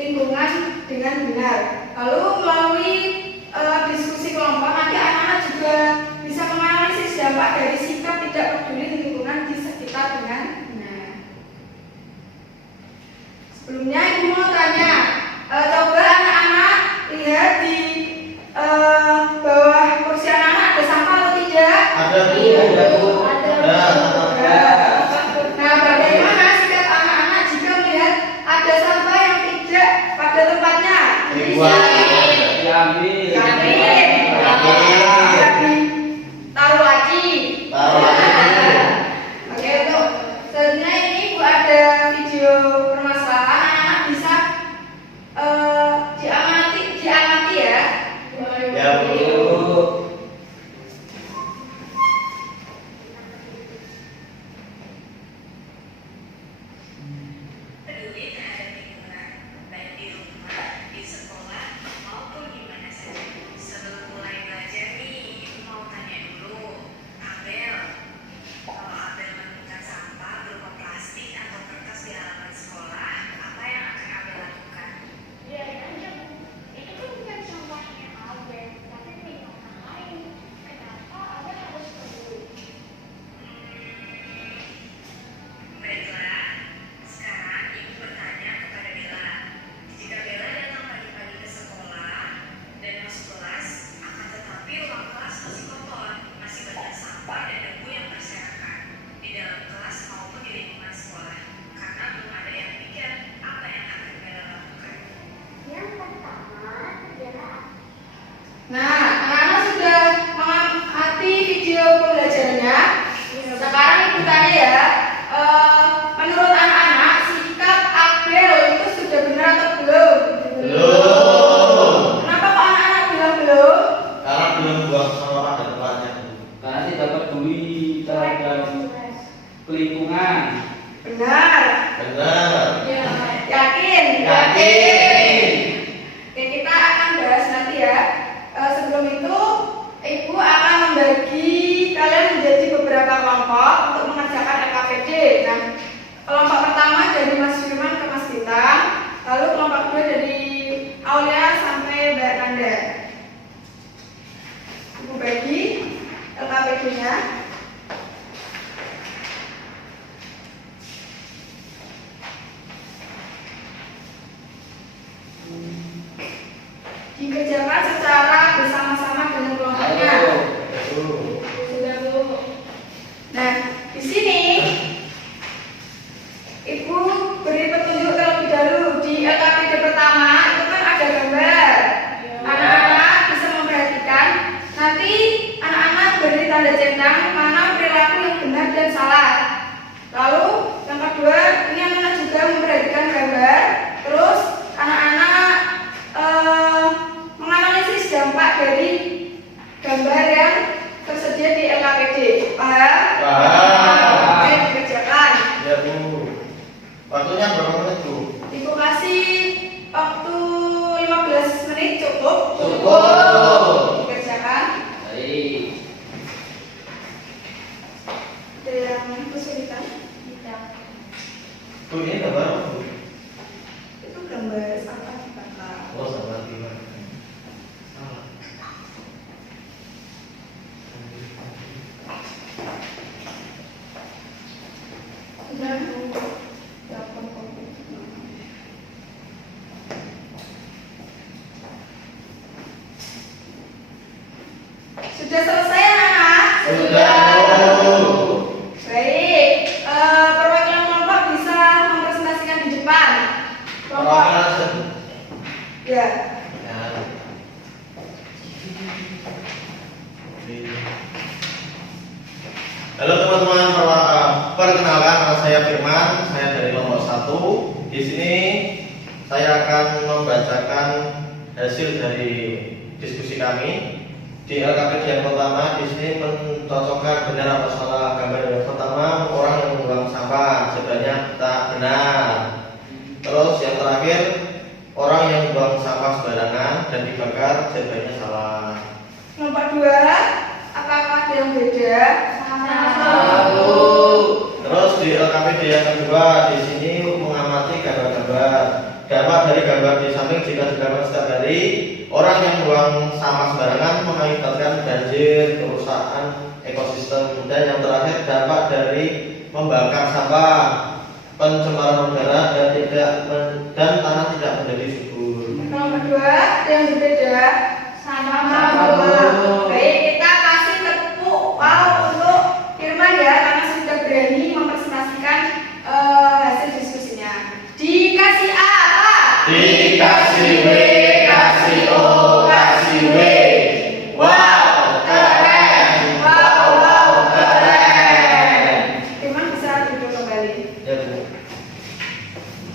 lingkungan dengan benar. Lalu melalui diskusi kelompok nanti anak-anak juga bisa menganalisis dampak dari sikap tidak peduli lingkungan di sekitar dengan benar. Sebelumnya ibu mau tanya, coba anak-anak lihat di bawah kursi anak-anak ada sampah atau tidak? Ada Bu. Nah, bagaimana sikap anak-anak jika melihat ada sampah yang tidak pada tempatnya? Diambil. Taruh lagi. Oke, untuk selanjutnya ini Bu ada video permasalahan, anak-anak bisa diamati ya. Ya Bu. Peduli terhadap lingkungan, baik di rumah, di sekolah, maupun di mana saja. Sebelum mulai belajar nih, Ibu mau tanya dulu, Abel, kalau Abel menemukan sampah berupa plastik atau kertas di halaman sekolah, apa yang akan Abel lakukan? Ya aja Bu, itu kan bukan sampahnya Abel, tapi milik orang lain. Kenapa Abel harus peduli? Baiklah, sekarang Ibu bertanya kepada Bella. Jika Bella datang pagi-pagi ke sekolah dan masuk kelas, akan tetapi ruang kelas masih kotor, masih banyak sampah dan debu yang berserakan di dalam kelas maupun di lingkungan sekolah. Karena belum ada yang pikir apa yang akan Bella lakukan. Yang pertama adalah Nah, anak-anak sudah mengamati video pembelajarannya. Sekarang ibu tanya ya, menurut anak-anak sikap Abel itu sudah benar atau belum? Belum. Kenapa kok anak-anak bilang belum? Karena belum buang sampah pada tempatnya Bu. Karena tidak peduli terhadap lingkungan. Benar. Benar. Yakin? Yakin. Oke, kita akan bahas nanti ya. Sebelum itu, ibu akan membagi kalian menjadi beberapa kelompok untuk mengerjakan LKPD. Nah, kelompok pertama dari Mas Firman ke Mas Bintang, lalu kelompok kedua dari Aulia sampai Mbak Nanda. Ibu bagi LKPD-nya. Dikerjakan secara bersama-sama dengan kelompoknya. Sudah Bu. Nah, di sini Ibu beri petunjuk terlebih dahulu di LKPD pertama itu kan ada gambar. Anak-anak bisa memperhatikan. Nanti anak-anak beri tanda centang mana perilaku yang benar dan salah. Lalu yang kedua ini anak-anak juga memperhatikan gambar. Terus anak-anak menganalisis dampak dari gambar yang tersedia di LKPD. Paham? Paham. Oke, dikerjakan. Ya Bu. Waktunya berapa menit Bu? Ibu kasih waktu 15 menit cukup? Cukup. Dikerjakan. Baik. Ada yang kesulitan? Tidak. Bu ini gambar apa Bu? Itu gambar sampah dibakar. Oh sama gimana? Salah. Sudah Bu. Delapan kopi. Sudah selesai anak-anak? Sudah Bu. Baik, perwakilan kelompok bisa mempresentasikan di depan. Kelompok. Ya. Halo teman-teman, perkenalkan nama saya Firman, saya dari kelompok 1. Di sini saya akan membacakan hasil dari diskusi kami. Di LKPD yang pertama, di sini mencocokkan benar atau salah. Gambar yang pertama, orang yang membuang sampah, jawabannya tak benar. Terus yang terakhir, orang yang membuang sampah sembarangan dan dibakar, jawabannya salah. Kelompok 2, apakah ada yang beda? Satu. Terus di LKPD yang kedua, di sini mengamati gambar-gambar. Dampak dari gambar banjir, kerusakan ekosistem, dan yang terakhir dampak dari membakar sampah, pencemaran udara dan tanah tidak menjadi subur. Kalau kedua ada yang berbeda sama dua. Baik, kita kasih tepuk wow untuk Firman ya karena sudah berani mempresentasikan hasil diskusinya. Dikasih A apa? Dikasih B, kasih O, kasih W. Wow, keren. Wow, keren. Firman bisa duduk kembali. Ya, Bu.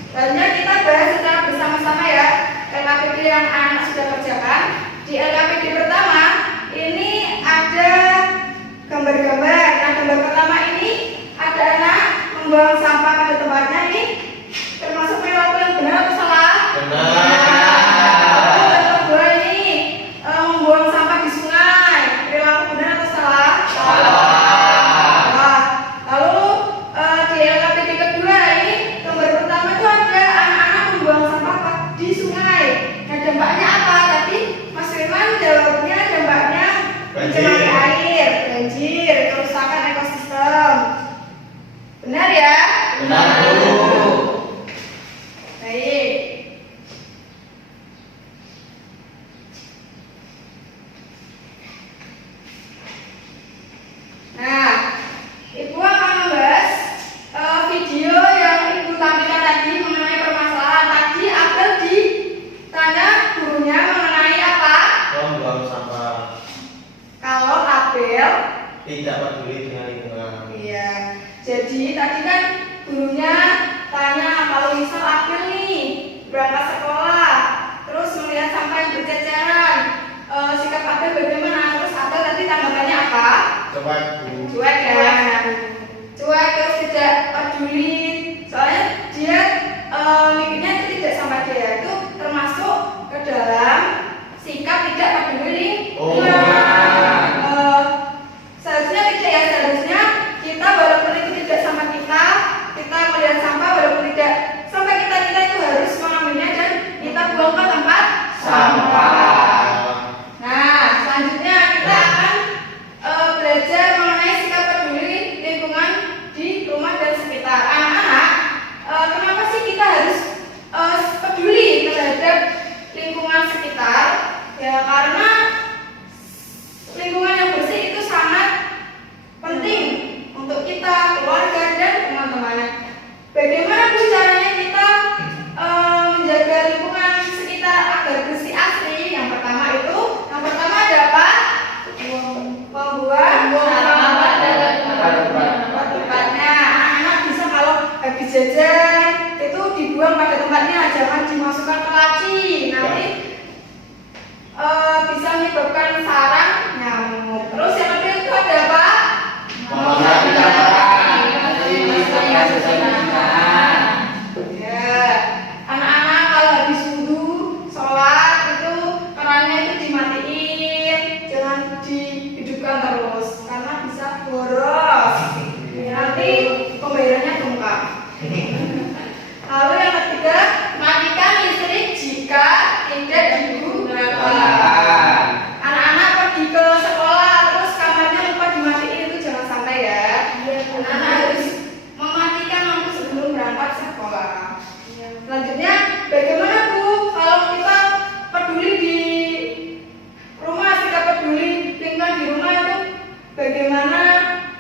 Selanjutnya kita bahas secara bersama-sama ya LKPD yang anak sudah kerjakan. Di LKPD pertama ini ada gambar-gambar. Nah, gambar pertama ini ada anak membuang sampah pada tempatnya. Ini termasuk perilaku yang benar atau salah? Benar. Lalu yang kedua ini membuang sampah di sungai. Perilaku benar atau salah? Salah. Lalu di LKPD kedua ini gambar pertama itu ada anak-anak membuang sampah di sungai. Nah, dampaknya apa? Tadi Mas Firman jawabnya dampaknya pencemaran air, banjir, kerusakan ekosistem. Benar ya? Benar, Bu. Baik. Nah, Ibu akan membahas video yang Ibu tampilkan tadi mengenai permasalahan. Tadi Abel ditanya gurunya mengenai apa? Membuang sampah, Kalau Abel, tidak peduli dengan lingkungan. iya. Jadi tadi kan gurunya tanya kalau misal Abel nih berangkat sekolah, terus melihat sampah yang berceceran, sikap Abel bagaimana? Terus Abel tadi tanggapannya apa? Coba, Bu. Cuek ya, cuek terus tidak peduli. Soalnya dia mikirnya itu tidak sama dia itu termasuk ke dalam sikap tidak peduli Oh. lingkungan. Seharusnya tidak ya, seharusnya kita walaupun itu tidak sama kita melihat sampah walaupun tidak sampai kita itu harus mengambilnya dan kita buang ke tempat Sampah. Nah, selanjutnya kita akan belajar mengenai sikap peduli lingkungan di rumah dan sekitar. Anak-anak, kenapa sih kita harus peduli terhadap lingkungan sekitar? Ya karena lingkungan yang bersih itu sangat penting untuk kita, keluarga dan teman-teman. Bagaimana Bu caranya kita menjaga lingkungan sekitar agar bersih asli? Yang pertama ada apa? Membuang sampah pada tempatnya. Anak-anak bisa kalau habis jajan itu dibuang pada tempatnya, jangan dimasukkan ke laci. Nanti bisa menyebabkan sarang nyamuk. Terus yang kedua itu ada apa? Mengurangi sampah. Ya, anak-anak kalau habis wudhu, sholat itu kerannya itu dimatiin, jangan dihidupkan terus karena bisa boros. Nanti pembayarannya bengkak. Lalu yang ketiga, matikan listrik jika tidak digunakan. Anak-anak pergi ke sekolah terus kamarnya lupa dimatiin itu jangan sampai ya. Anak-anak harus mematikan lampu sebelum berangkat sekolah. Selanjutnya, bagaimana Bu kalau kita peduli di rumah, sikap peduli lingkungan di rumah itu bagaimana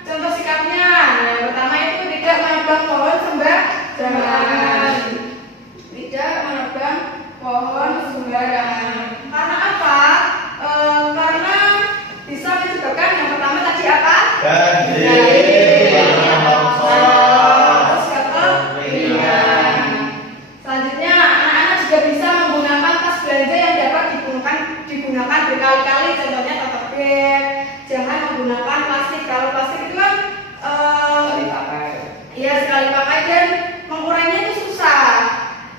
contoh sikapnya? Nah, yang pertama itu tidak menebang pohon sembarangan. Tidak menebang pohon sembarangan. Karena apa? Karena bisa menyebabkan yang pertama tadi apa? Banjir, tanah longsor, Terus kekeringan. Selanjutnya, anak-anak juga bisa menggunakan tas belanja yang dapat digunakan berkali-kali. Contohnya tote bag. Jangan menggunakan plastik. Kalau plastik itu kan iya sekali pakai dan mengurainya itu susah.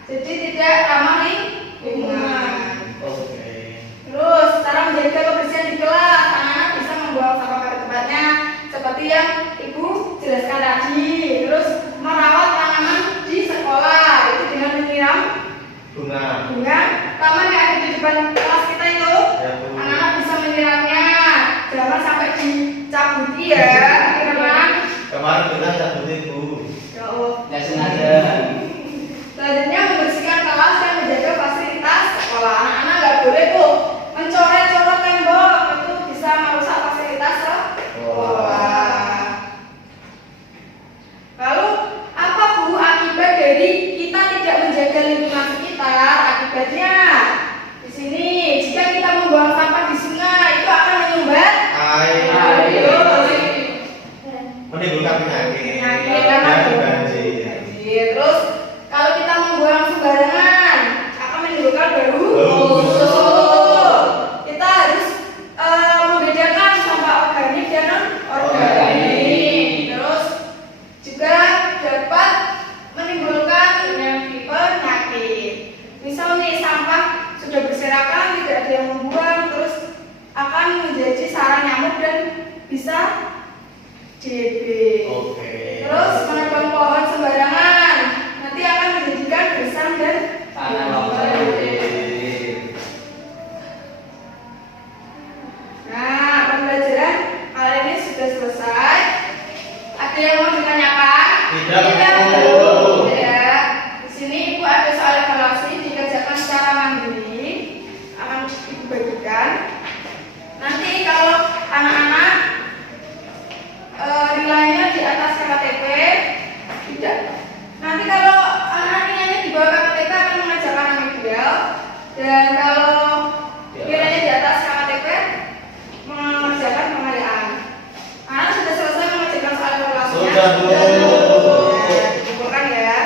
Jadi tidak ramah lingkungan. Oke. Terus cara menjaga kebersihan di kelas, anak-anak bisa membuang sampah pada tempatnya seperti yang Ibu jelaskan tadi. Terus merawat tanaman di sekolah itu dengan menyiram Bunga. taman yang ada di depan kelas kita itu. Ya, Bu. Anak-anak bisa menyiramnya. Jangan jangan sampai dicabuti ya, Firman. Kemarin kita cabut ibu. Ya Allah. Tidak sengaja. Selanjutnya membersihkan kelas dan menjaga fasilitas sekolah. Anak-anak nggak boleh tuh mencoret-coret tembok, itu bisa merusak fasilitas sekolah. Lalu apa Bu akibat dari kita tidak menjaga lingkungan sekitar? Akibatnya di sini jika kita membuang sampah di sungai itu akan menyumbat Air. Menimbulkan penyakit. penyakit karena banjir. Terus kalau kita membuang sembarangan akan menimbulkan bau. Kita harus membedakan sampah organik dan non organik. Terus juga dapat menimbulkan penyakit. Misal nih sampah sudah berserakan tidak ada yang membuang, terus akan menjadi sarang nyamuk dan bisa JB. Oke. Terus menebang pohon sembarangan nanti akan menjadikan gersang dan Tanah longsor. Nah, pembelajaran kali ini sudah selesai. Ada yang mau ditanyakan? Tidak. Ya. Di sini Ibu ada soal evaluasi dikerjakan secara mandiri. Akan Ibu bagikan. Nanti kalau anak-anak nilainya di atas KKTP tidak. Nanti kalau anak nilainya di bawah KKTP akan mengajarkan remedial. Dan kalau nilainya di atas KKTP mengerjakan pengayaan. Anak sudah selesai mengerjakan soal evaluasinya. Sudah, Bu. Ya, dikumpulkan ya.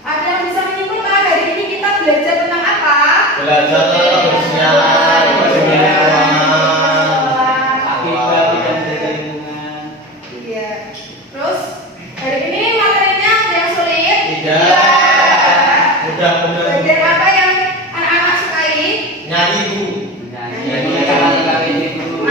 Ada yang bisa menyimpulkan hari ini kita belajar tentang apa? Belajar kebersihan, lingkungan. Akibat tidak menjaga lingkungan. Iya. Terus hari ini materinya ada yang sulit? Tidak. Mudah-mudahan. Bagian apa yang anak-anak sukai? Nyanyi Bu. Jadi kata-kata ini dulu.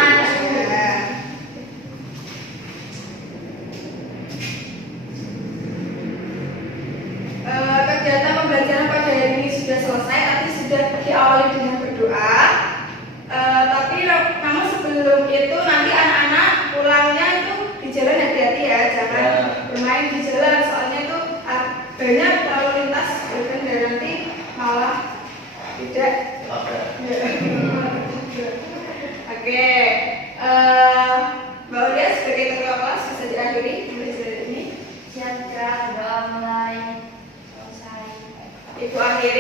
Kegiatan pembelajaran pada hari ini sudah selesai, tadi sudah diawali dengan berdoa. Tapi namun sebelum itu nanti anak-anak pulangnya itu di jalan hati-hati ya, jangan bermain di jalan soalnya itu banyak lalu lintas dan nanti malah tidak. Oke, Mbak Ulia sebagai ketua kelas bisa diakhiri pembelajaran ini. Siap, doa mulai selesai. Ibu akhiri.